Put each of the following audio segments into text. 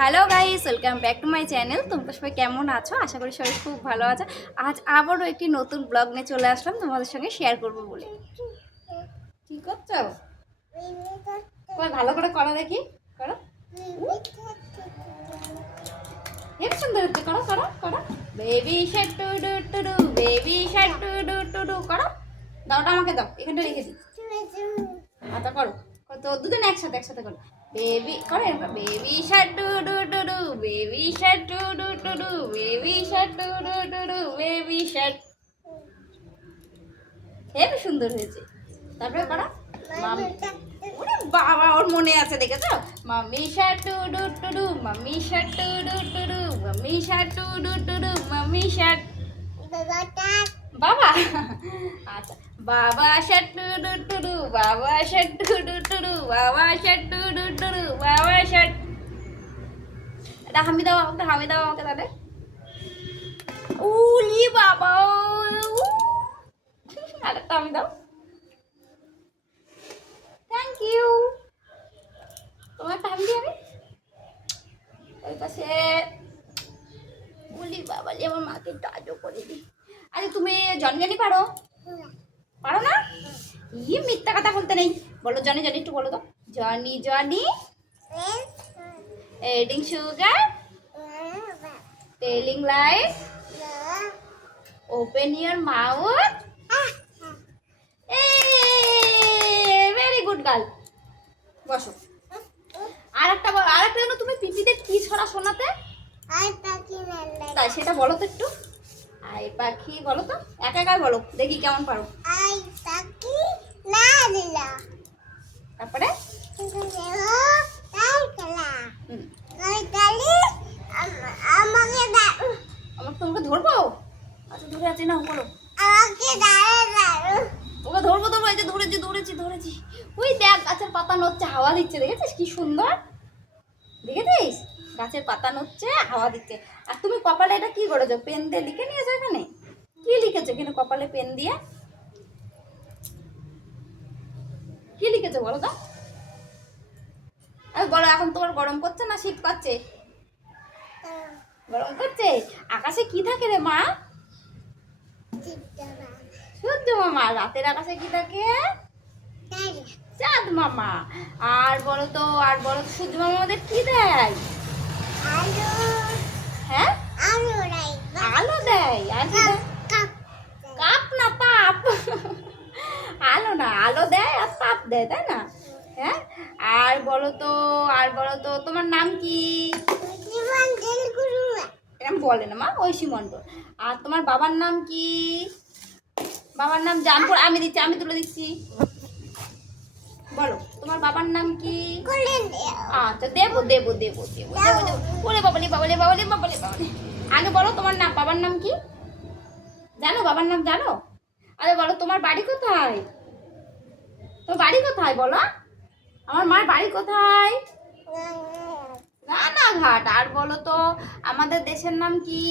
Hello guys, welcome back to my channel. তোমরা সবাই কেমন আছো? আশা করি সবাই খুব ভালো আছে। আজ আবারও একটি নতুন ব্লগ নিয়ে চলে আসলাম তোমাদের সঙ্গে শেয়ার করবো বলে। কি করছো? ওই ভালো করে করো দেখি, করো। এর সুন্দর হচ্ছে, করো করো করো। Baby Shark doo doo doo do, baby Shark doo doo doo do, করো। দাওটা আমাকে দাও, এখানটা রেখে দিই। আচ্ছা করো, তো দুজন একসাথে একসাথে করো। বেবি করে baby Shark doo doo doo do, baby Shark doo doo doo do, baby Shark doo doo doo do, baby Shark. Heavy সুন্দর হয়েছে। তারপরে করা ওরে বাবা, ওর মনে আছে দেখেছো? Mummy shark doo doo doo doo, mummy shark doo doo doo doo, mummy shark doo doo doo doo, mummy shark. বাবা আচ্ছা, বাবা shark doo doo doo doo, বাবা shark doo doo doo doo, বাবা shark doo doo doo doo, বাবা shark. এটা হামি দাও আমাকে, হামি দাও আমাকে তাহলে। উলি বাবা, আরেকটা হামি দাও। Thank you. তোমার একটা হামি দিই আমি। ওই পাশে উলি বাবা, আমার মাকে টাজও করে দিই। আরে তুমি জনি জনি পারো? পারো না? ই মিথ্যা কথা বলতে নেই, বলো জনি জনি, একটু বলো তো। Johnny Johnny adding sugar, telling light, open your mouth. Very good girl. বসো। আরেকটা বলো, আরেকটা যেন তুমি পিপিদের কি ছড়া শোনাতে, তাই সেটা বলো তো একটু। আই পাখি বলো তো, একা একাই বলো দেখি কেমন পারো। আই পাখি না দিলা, তারপরে আমাকে তোমাকে ধরবো? আচ্ছা ধরে আছি না, বলো। ওকে ধরবো ধরবো, এই যে ধরেছি ধরেছি ধরেছি। ওই দেখ গাছের পাতা নড়ছে, হাওয়া দিচ্ছে, দেখেছিস কি সুন্দর? দেখেছিস গাছের পাতা নড়ছে, হাওয়া দিচ্ছে। আর তুমি কপালে এটা কি করেছো? পেন দিয়ে লিখে নিয়েছো? এখানে কি লিখেছো? কিন্তু কপালে পেন দিয়ে কি লিখেছো বলো তো? আর বলো, এখন তোমার গরম করছে না শীত পাচ্ছে? গরম করছে। আকাশে কি থাকে রে মা? সূর্য মামা। রাতের আকাশে কি থাকে? চাঁদ মামা। আর বলো তো, আর বলো তো, সূর্য মামা আমাদের কি দেয়? হ্যাঁ, আলো দেয়। আর কি দেয়? কাপ না তাপ। আলো না, আলো দেয় আর তাপ দেয়, তাই না? হ্যাঁ। আর বলো তো, আর বলো তো, তোমার নাম কি? এরকম বলে না মা, ঐশী মণ্ডল। আর তোমার বাবার নাম কি? বাবার নাম জানপুর। আমি দিচ্ছি, আমি তুলে দিচ্ছি। বলো তোমার বাবার নাম কি? আচ্ছা দেবো দেবো দেবো দেবো দেবো দেবো। ওরে বাবালে বাবালে বাবালে বাবালে বাবালে। আগে বলো তোমার নাম, বাবার নাম কি জানো? বাবার নাম জানো? আরে বলো তোমার বাড়ি কোথায়? তোমার বাড়ি কোথায় বলো? আমার মার বাড়ি কোথায়? রানাঘাট। আর বলো তো আমাদের দেশের নাম কি?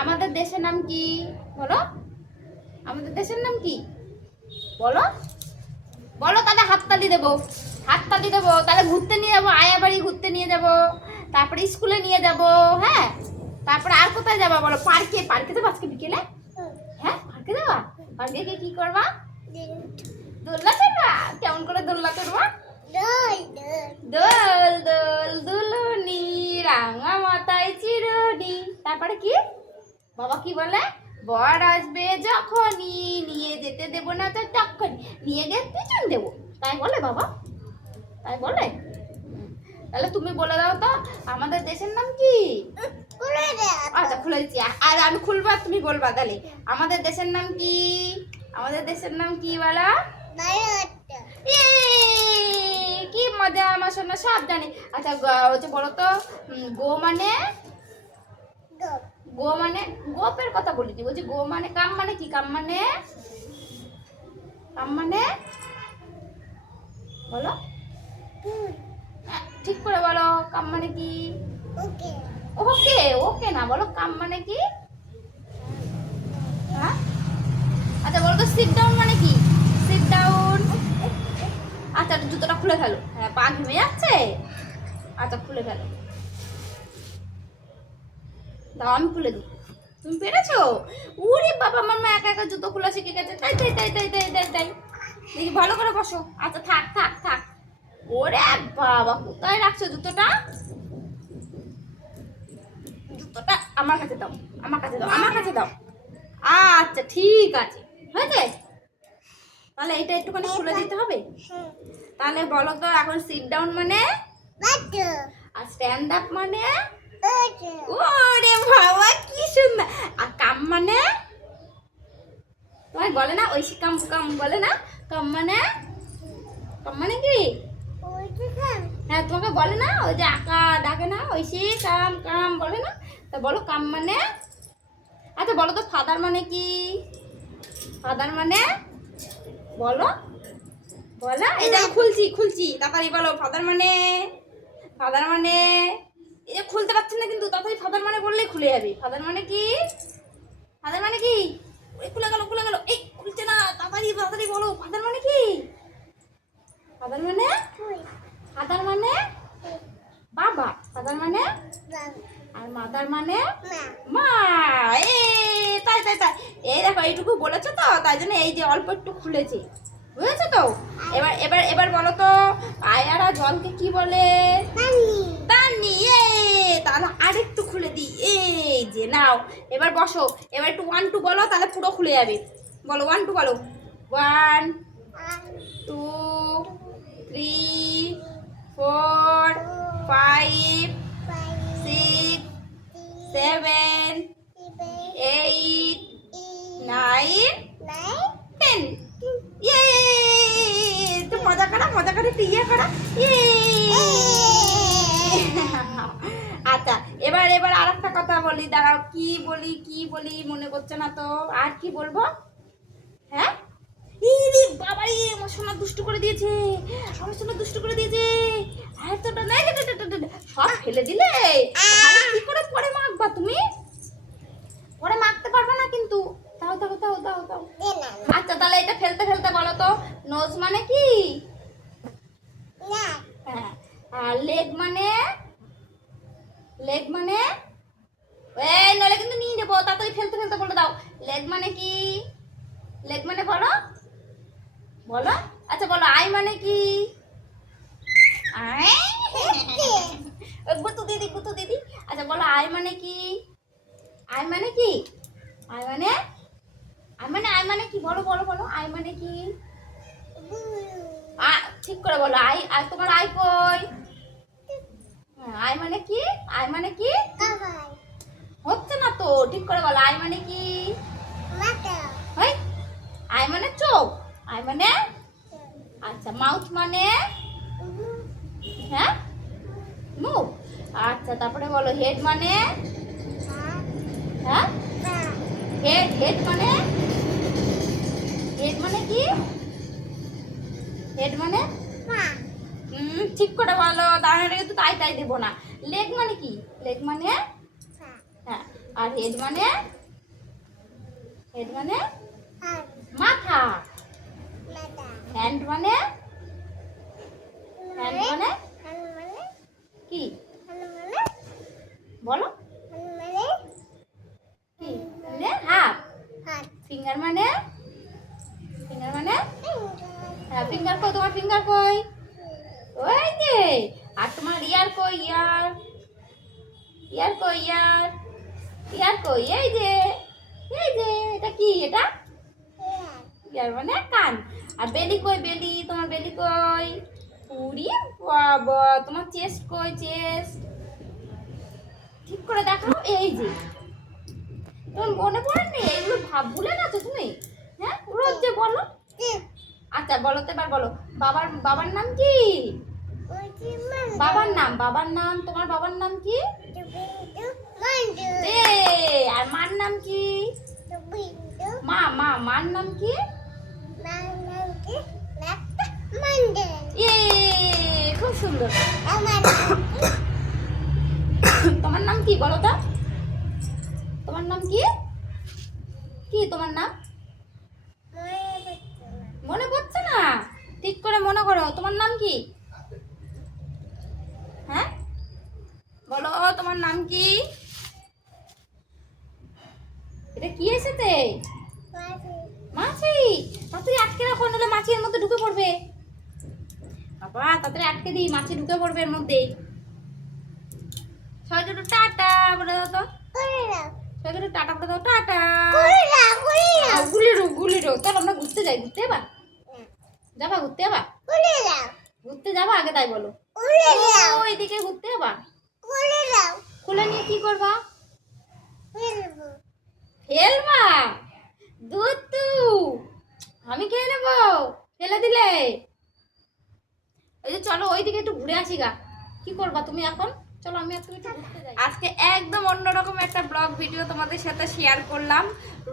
আমাদের দেশের নাম কি বলো? আমাদের দেশের নাম কি বলো? বলো তাহলে হাততালি দেবো, হাততালি দেবো। তাহলে ঘুরতে নিয়ে যাবো, আয়া বাড়ি ঘুরতে নিয়ে যাবো, তারপরে স্কুলে নিয়ে যাবো। হ্যাঁ, তারপরে আর কোথায় যাবা বলো? পার্কে, পার্কে যাবো আজকে বিকেলে। হ্যাঁ পার্কে যাবা। পার্কে গিয়ে কি করবা? দোলনা চড়বা। কেমন করে দোলনা চড়বা? দোল দোল দুলুনি, রাঙা মাথায় চিরুনি। তারপরে কি বাবা কি বলে? বর আসবে যখনই, নিয়ে যেতে দেবো না তো তখনই, নিয়ে গিয়ে পিছন দেবো, তাই বলে বাবা? তাই বলে? তাহলে তুমি বলে দাও তো আমাদের দেশের নাম কি? আচ্ছা খুলে দিচ্ছি। আর আমি খুলবো আর তুমি বলবা তাহলে। আমাদের দেশের নাম কি? আমাদের দেশের নাম কি বলো? কি মজা, আমার শোনা সব জানি। আচ্ছা হচ্ছে বলো তো, গো মানে? গো মানে গোপের কথা বলিনি, বলছি গো মানে কাম মানে কি? কাম মানে? কাম মানে বলো, ঠিক করে বলো। কাম মানে কি? ওকে ওকে না, বলো কাম মানে কি? হ্যাঁ আচ্ছা বলো তো সিট ডাউন মানে কি? Sit down. আচ্ছা জুতোটা খুলে ফেলো। হ্যাঁ পা ঘেমে যাচ্ছে। আচ্ছা খুলে ফেলো, দাও আমি খুলে দিই। তুমি পেরেছো? উরে বাবা, আমার মা একা একা জুতো খোলা শিখে গেছে। তাই তাই তাই তাই তাই তাই তাই দেখি, ভালো করে বসো। আচ্ছা থাক থাক থাক। ওরে বাবা, কোথায় রাখছো জুতোটা? জুতোটা আমার কাছে দাও, আমার কাছে দাও, আমার কাছে দাও। আচ্ছা ঠিক আছে, হয়েছে। তাহলে এটা একটুখানি খুলে দিতে হবে। তাহলে বলো তো, এখন সিট ডাউন মানে, আর স্ট্যান্ড আপ মানে, ওরে বাবা কি সুন্দর। আর কাম মানে, তোমায় বলে না ঐশী কাম কাম বলে না? কাম মানে, কাম মানে কি? হ্যাঁ তোমাকে বলে না, ওই যে আঁকা ডাকে না, ঐশী কাম কাম বলে না? তা বলো কাম মানে। আচ্ছা বলো তো ফাদার মানে কি? ফাদার মানে বলো, বলো। এটা খুলছি খুলছি, তাড়াতাড়ি বলো। ফাদার মানে, ফাদার মানে, এই যে খুলতে পারছেন না কিন্তু, তাড়াতাড়ি ফাদার মানে বললেই খুলে যাবে। ফাদার মানে কি? ফাদার মানে কি? ওই খুলে গেল, খুলে গেল। এই খুলছে না, তাড়াতাড়ি তাড়াতাড়ি বলো। ফাদার মানে কি? ফাদার মানে, ফাদার মানে বাবা, ফাদার মানে, আর মাদার মানে মা। তাই তাই তাই, এই দেখো এইটুকু বলেছো তো, তাই জন্য এই যে অল্প একটু খুলেছে, বুঝেছো তো? এবার এবার এবার বলো তো, আয়ারা জলকে কি বলে? তানি। তাহলে আরেকটু খুলে দিই, এই যে নাও। এবার বসো, এবার একটু 1 2 বলো, তাহলে পুরো খুলে যাবে। বলো 1 2 বলো। 1 2 3 4 5 6 7 8 9 10। ইয়ে, তো মজা করা, মজা করে একটু ইয়ে করা। ইয়ে। আচ্ছা এবার এবার আর একটা কথা বলি, দাঁড়াও। কি বলি কি বলি মনে করছে না তো। আর কি বলবো? হ্যাঁ, ইরে বাবাই, আমার সোনা দুষ্টু করে দিয়েছে, আমার সোনা দুষ্টু করে দিয়েছে। আর তোটা নাই, সব ফেলে দিলে। তাহলে কি করে পরে মাখবা তুমি? পরে মাখতে পারবে না কিন্তু। দাও দাও দাও দাও দাও। আচ্ছা তাহলে এটা ফেলতে ফেলতে বলো তো, নোজ মানে কি? হ্যাঁ, আর লেগ মানে, লেগ মানে, এই নলে কিন্তু নিয়ে যাবো। তাড়াতাড়ি ফেলতে ফেলতে বলে দাও, লেগ মানে কি? লেগ মানে বলো, বলো। আচ্ছা বলো, আই মানে কি? আই, গুতু দিদি, গুতু দিদি। আচ্ছা বলো, আই মানে কি? আই মানে কি? আই মানে, আই মানে, আই মানে কি? বলো বলো বলো, আই মানে কি? ঠিক করে বলো। আই, আর তোমার আই কই? আই মানে কি? আই মানে কি? হচ্ছে না তো, ঠিক করে বলো। আই মানে কি? হয়, আই মানে চোখ। আই মানে, আচ্ছা মাউথ মানে, হ্যাঁ মুখ। আচ্ছা তারপরে বলো, হেড মানে, হ্যাঁ হেড, হেড মানে, হেড মানে কি? হেড মানে, ঠিক করে বলো, তাহলে কিন্তু তাই তাই দেবো না। লেগ মানে কি? লেগ মানে, হ্যাঁ, আর হেড মানে, হেড মানে মাথা। হ্যান্ড মানে, হ্যান্ড মানে কি? বলো কি? হাত। ফিঙ্গার মানে, ফিঙ্গার মানে, হ্যাঁ ফিঙ্গার কই? তোমার ফিঙ্গার কই? ওই যে। আর তোমার ইয়ার কই? ইয়ার, ইয়ার কই? ইয়ার, ইয়ার কই? এই যে, এই যে। এটা কি? এটা ইয়ার মানে কান। আর বেলি কই? বেলি, তোমার বেলি কই? উড়ি বাবা, তোমার চেস্ট কই? চেস্ট ঠিক করে দেখো। এই যে, তোমার মনে পড়েনি? এগুলো ভাব ভুলে গেছো তুমি? হ্যাঁ রোজ যে বলো। আচ্ছা বলো তো, এবার বলো, বাবার, বাবার নাম কি? বাবার নাম, বাবার নাম, তোমার বাবার নাম কি? আর মার নাম কি? মা, মা, মার নাম কি? খুব সুন্দর। তোমার নাম কি বলো তো? তোমার নাম কি? কি তোমার নাম? মনে পড়ছে না? ঠিক করে মনে করো, তোমার নাম কি? হ্যাঁ বলো তোমার নাম কি? এটা কি এসেছে? মাছি। তাড়াতাড়ি আটকে রাখো, নাহলে মাছি এর মধ্যে ঢুকে পড়বে। বাবা তাড়াতাড়ি আটকে দিই, মাছি ঢুকে পড়বে এর মধ্যে। সবাইকে একটু টাটা বলে দাও তো। সবাইকে একটু টাটা বলে দাও, টাটা। গুলিরো চলো আমরা ঘুরতে যাই। ঘুরতে যাবা? যাবা ঘুরতে যাবা? ঘুরতে যাবা আগে তাই বলো। ওইদিকে ঘুরতে যাবা? খুলে নিয়ে কি করবা? ফেলবা? দুধ তু আমি খেয়ে নেবো ফেলে দিলে। এই যে চলো ওইদিকে একটু ঘুরে আসি গা। কি করবা তুমি এখন? চলো আমি একটু ঘুরতে যাই। আজকে একদম অন্যরকম একটা ব্লগ ভিডিও তোমাদের সাথে শেয়ার করলাম।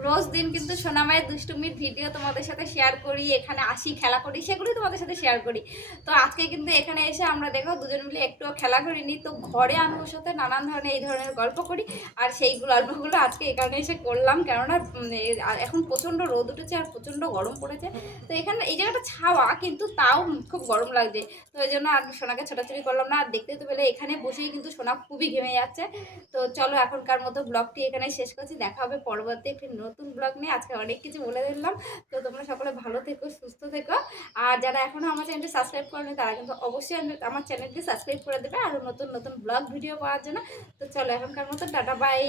রোজ দিন কিন্তু সোনামায়ের দুষ্টুমির ভিডিও তোমাদের সাথে শেয়ার করি, এখানে আসি খেলা করি, সেগুলি তোমাদের সাথে শেয়ার করি। তো আজকে কিন্তু এখানে এসে আমরা দেখো দুজন মিলে একটুও খেলা করিনি, তো ঘরে আমি ওর সাথে নানান ধরনের এই ধরনের গল্প করি। আর সেই গল্পগুলো আজকে এখানে এসে করলাম, কেননা এখন প্রচণ্ড রোদ উঠেছে আর প্রচণ্ড গরম পড়েছে। তো এখানে এই জায়গাটা ছাওয়া, কিন্তু তাও খুব গরম লাগছে। তো এই জন্য আর সোনাকে ছোটাছুটি করলাম না। আর দেখতে তো পেলে এখানে বসেই কিন্তু সোনা খুবই ঘেমে যাচ্ছে। তো চলো এখনকার মতো ব্লগটি এখানে শেষ করছি। দেখা হবে পরবর্তী একটি নতুন ব্লগ নিয়ে। আজকে অনেক কিছু বলে দিলাম। তো তোমরা সকলে ভালো থেকো, সুস্থ থেকো। আর যারা এখনও আমার চ্যানেলটি সাবস্ক্রাইব করেনি তারা কিন্তু অবশ্যই আমার চ্যানেলটি সাবস্ক্রাইব করে দেবে আরও নতুন নতুন ব্লগ ভিডিও পাওয়ার জন্য। তো চলো এখনকার মতো টাটা বাই।